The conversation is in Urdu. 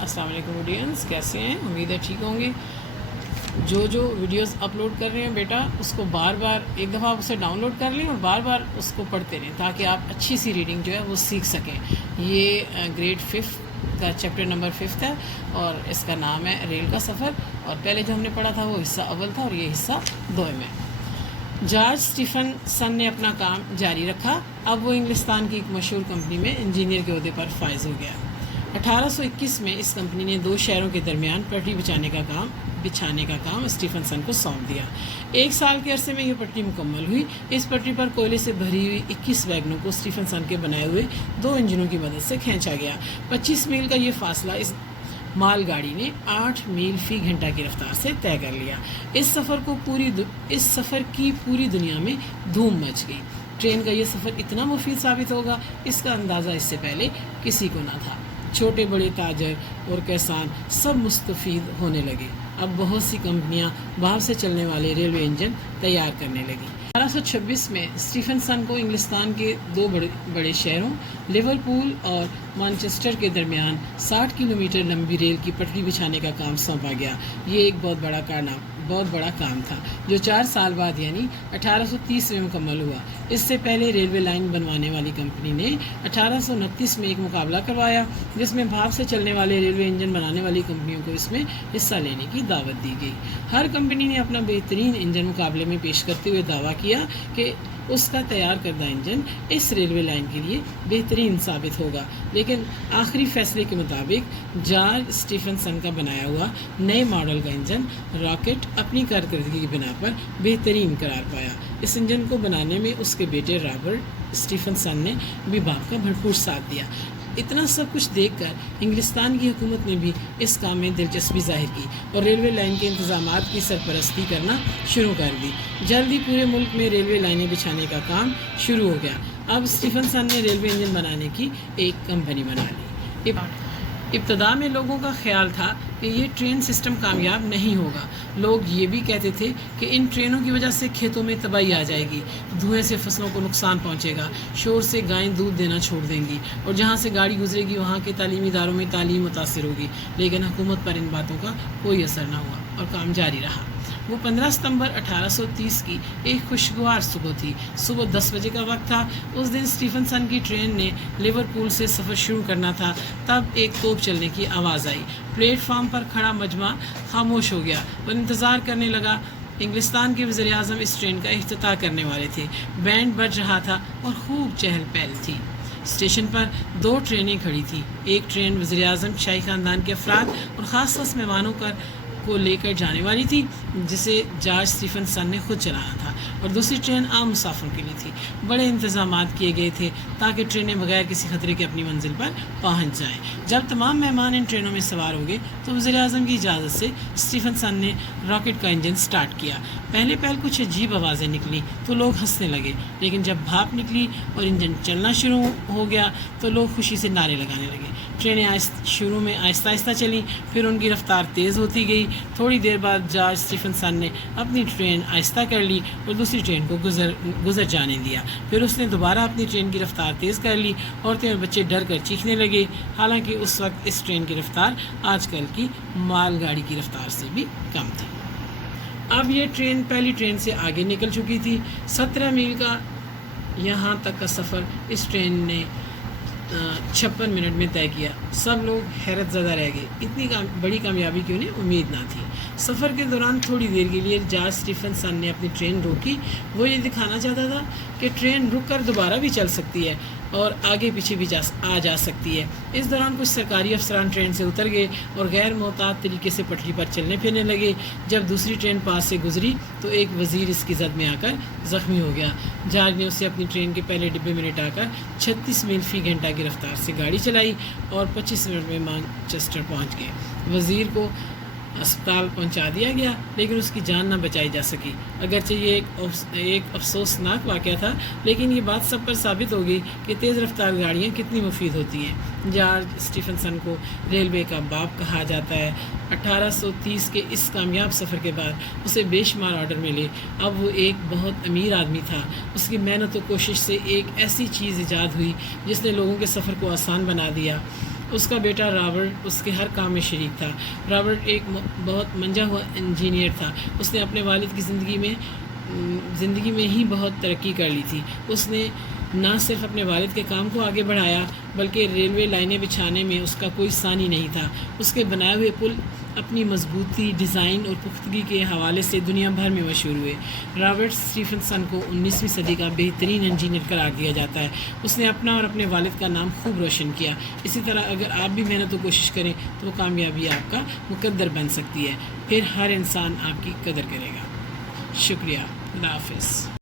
السلام علیکم آڈینس، کیسے ہیں؟ امید ہے ٹھیک ہوں گے۔ جو ویڈیوز اپلوڈ کر رہے ہیں بیٹا، اس کو بار بار ایک دفعہ آپ اسے ڈاؤن لوڈ کر لیں اور بار بار اس کو پڑھتے رہیں تاکہ آپ اچھی سی ریڈنگ جو ہے وہ سیکھ سکیں۔ یہ گریڈ 5 کا چیپٹر نمبر 5 ہے اور اس کا نام ہے ریل کا سفر، اور پہلے جو ہم نے پڑھا تھا وہ حصہ اول تھا اور یہ حصہ دوئم ہے۔ جارج اسٹیفن سن نے اپنا کام جاری رکھا۔ اب وہ انگلستان کی ایک مشہور کمپنی میں انجینئر کے عہدے پر فائز ہو گیا۔ 1821 میں اس کمپنی نے 2 شہروں کے درمیان پٹری بچھانے کا کام اسٹیفن سن کو سونپ دیا۔ 1 سال کے عرصے میں یہ پٹری مکمل ہوئی۔ اس پٹری پر کوئلے سے بھری ہوئی 21 ویگنوں کو اسٹیفن سن کے بنائے ہوئے 2 انجنوں کی مدد سے کھینچا گیا۔ 25 میل کا یہ فاصلہ اس مال گاڑی نے 8 میل فی گھنٹہ کی رفتار سے طے کر لیا۔ اس سفر کی پوری دنیا میں دھوم مچ گئی۔ ٹرین کا یہ سفر اتنا مفید ثابت ہوگا، اس کا اندازہ اس سے پہلے کسی کو نہ تھا۔ چھوٹے بڑے تاجر اور کسان سب مستفید ہونے لگے۔ اب بہت سی کمپنیاں باہر سے چلنے والے ریلوے انجن تیار کرنے لگیں۔ 1826 میں اسٹیفن سن کو انگلستان کے 2 بڑے شہروں لیورپول اور مانچسٹر کے درمیان 60 کلومیٹر لمبی ریل کی پٹری بچھانے کا کام سونپا گیا۔ یہ ایک بہت بڑا کام تھا جو 4 سال بعد یعنی 1830 میں مکمل ہوا۔ اس سے پہلے ریلوے لائن بنوانے والی کمپنی نے 1829 میں ایک مقابلہ کروایا جس میں بھاپ سے چلنے والے ریلوے انجن بنانے والی کمپنیوں کو اس میں حصہ لینے کی دعوت دی گئی۔ ہر کمپنی نے اپنا بہترین انجن مقابلے میں پیش کرتے ہوئے دعویٰ کیا کہ اس کا تیار کردہ انجن اس ریلوے لائن کے لیے بہترین ثابت ہوگا، لیکن آخری فیصلے کے مطابق جارج اسٹیفن سن کا بنایا ہوا نئے ماڈل کا انجن راکٹ اپنی کارکردگی کی بنا پر بہترین قرار پایا۔ اس انجن کو بنانے میں اس کے بیٹے رابرٹ اسٹیفن سن نے بھی باپ کا بھرپور ساتھ دیا۔ اتنا سب کچھ دیکھ کر انگلستان کی حکومت نے بھی اس کام میں دلچسپی ظاہر کی اور ریلوے لائن کے انتظامات کی سرپرستی کرنا شروع کر دی۔ جلد ہی پورے ملک میں ریلوے لائنیں بچھانے کا کام شروع ہو گیا۔ اب اسٹیفن سن نے ریلوے انجن بنانے کی ایک کمپنی بنا لی۔ ابتدا میں لوگوں کا خیال تھا کہ یہ ٹرین سسٹم کامیاب نہیں ہوگا۔ لوگ یہ بھی کہتے تھے کہ ان ٹرینوں کی وجہ سے کھیتوں میں تباہی آ جائے گی، دھوئیں سے فصلوں کو نقصان پہنچے گا، شور سے گائیں دودھ دینا چھوڑ دیں گی اور جہاں سے گاڑی گزرے گی وہاں کے تعلیمی اداروں میں تعلیم متاثر ہوگی۔ لیکن حکومت پر ان باتوں کا کوئی اثر نہ ہوا اور کام جاری رہا۔ وہ 15 ستمبر 1830 کی ایک خوشگوار صبح تھی۔ صبح 10 بجے کا وقت تھا۔ اس دن اسٹیفن سن کی ٹرین نے لیورپول سے سفر شروع کرنا تھا، تب ایک توپ چلنے کی آواز آئی۔ پلیٹ فارم پر کھڑا مجمع خاموش ہو گیا اور انتظار کرنے لگا۔ انگلستان کے وزیر اعظم اس ٹرین کا افتتاح کرنے والے تھے۔ بینڈ بج رہا تھا اور خوب چہل پہل تھی۔ اسٹیشن پر 2 ٹرینیں کھڑی تھیں۔ ایک ٹرین وزیر اعظم، شاہی خاندان کے افراد اور خاص مہمانوں کو لے کر جانے والی تھی جسے جارج اسٹیفن سن نے خود چلانا تھا، اور دوسری ٹرین عام مسافروں کے لیے تھی۔ بڑے انتظامات کیے گئے تھے تاکہ ٹرینیں بغیر کسی خطرے کے اپنی منزل پر پہنچ جائیں۔ جب تمام مہمان ان ٹرینوں میں سوار ہو گئے تو وزیر اعظم کی اجازت سے اسٹیفن سن نے راکٹ کا انجن سٹارٹ کیا۔ پہلے کچھ عجیب آوازیں نکلیں تو لوگ ہنسنے لگے، لیکن جب بھاپ نکلی اور انجن چلنا شروع ہو گیا تو لوگ خوشی سے نعرے لگانے لگے۔ ٹرینیں شروع میں آہستہ چلیں، پھر ان کی رفتار تیز ہوتی گئی۔ تھوڑی دیر بعد جارج اسٹیفن سن نے اپنی ٹرین آہستہ کر لی اور دوسری ٹرین کو گزر جانے دیا۔ پھر اس نے دوبارہ اپنی ٹرین کی رفتار تیز کر لی۔ عورتیں اور بچے ڈر کر چیخنے لگے، حالانکہ اس وقت اس ٹرین کی رفتار آج کل کی مال گاڑی کی رفتار سے بھی کم تھی۔ اب یہ ٹرین پہلی ٹرین سے آگے نکل چکی تھی۔ 17 میل کا یہاں تک کا سفر اس ٹرین نے 56 منٹ میں طے کیا۔ سب لوگ حیرت زدہ رہ گئے، اتنی بڑی کامیابی کی انہیں امید نہ تھی۔ سفر کے دوران تھوڑی دیر کے لیے جارج اسٹیفن سن نے اپنی ٹرین روکی۔ وہ یہ دکھانا چاہتا تھا کہ ٹرین رک کر دوبارہ بھی چل سکتی ہے اور آگے پیچھے بھی جا سکتی ہے۔ اس دوران کچھ سرکاری افسران ٹرین سے اتر گئے اور غیر محتاط طریقے سے پٹری پر چلنے پھرنے لگے۔ جب دوسری ٹرین پاس سے گزری تو ایک وزیر اس کی زد میں آ کر زخمی ہو گیا۔ جارج نے اسے اپنی ٹرین کے پہلے ڈبے میں لٹا کر 36 میل فی گھنٹہ کی رفتار سے گاڑی چلائی اور 25 منٹ میں مانچسٹر پہنچ گئے۔ وزیر کو اسپتال پہنچا دیا گیا لیکن اس کی جان نہ بچائی جا سکی۔ اگرچہ یہ ایک افسوسناک واقعہ تھا، لیکن یہ بات سب پر ثابت ہو گئی کہ تیز رفتار گاڑیاں کتنی مفید ہوتی ہیں۔ جارج اسٹیفن سن کو ریلوے کا باپ کہا جاتا ہے۔ 1830 کے اس کامیاب سفر کے بعد اسے بے شمار آرڈر ملے۔ اب وہ ایک بہت امیر آدمی تھا۔ اس کی محنت و کوشش سے ایک ایسی چیز ایجاد ہوئی جس نے لوگوں کے سفر کو آسان بنا دیا۔ اس کا بیٹا رابرٹ اس کے ہر کام میں شریک تھا۔ رابرٹ ایک بہت منجا ہوا انجینئر تھا۔ اس نے اپنے والد کی زندگی میں ہی بہت ترقی کر لی تھی۔ اس نے نہ صرف اپنے والد کے کام کو آگے بڑھایا بلکہ ریلوے لائنیں بچھانے میں اس کا کوئی ثانی نہیں تھا۔ اس کے بنائے ہوئے پل اپنی مضبوطی، ڈیزائن اور پختگی کے حوالے سے دنیا بھر میں مشہور ہوئے۔ رابرٹ اسٹیفنسن کو 19ویں صدی کا بہترین انجینئر قرار دیا جاتا ہے۔ اس نے اپنا اور اپنے والد کا نام خوب روشن کیا۔ اسی طرح اگر آپ بھی محنت و کوشش کریں تو وہ کامیابی آپ کا مقدر بن سکتی ہے۔ پھر ہر انسان آپ کی قدر کرے گا۔ شکریہ۔ اللہ حافظ۔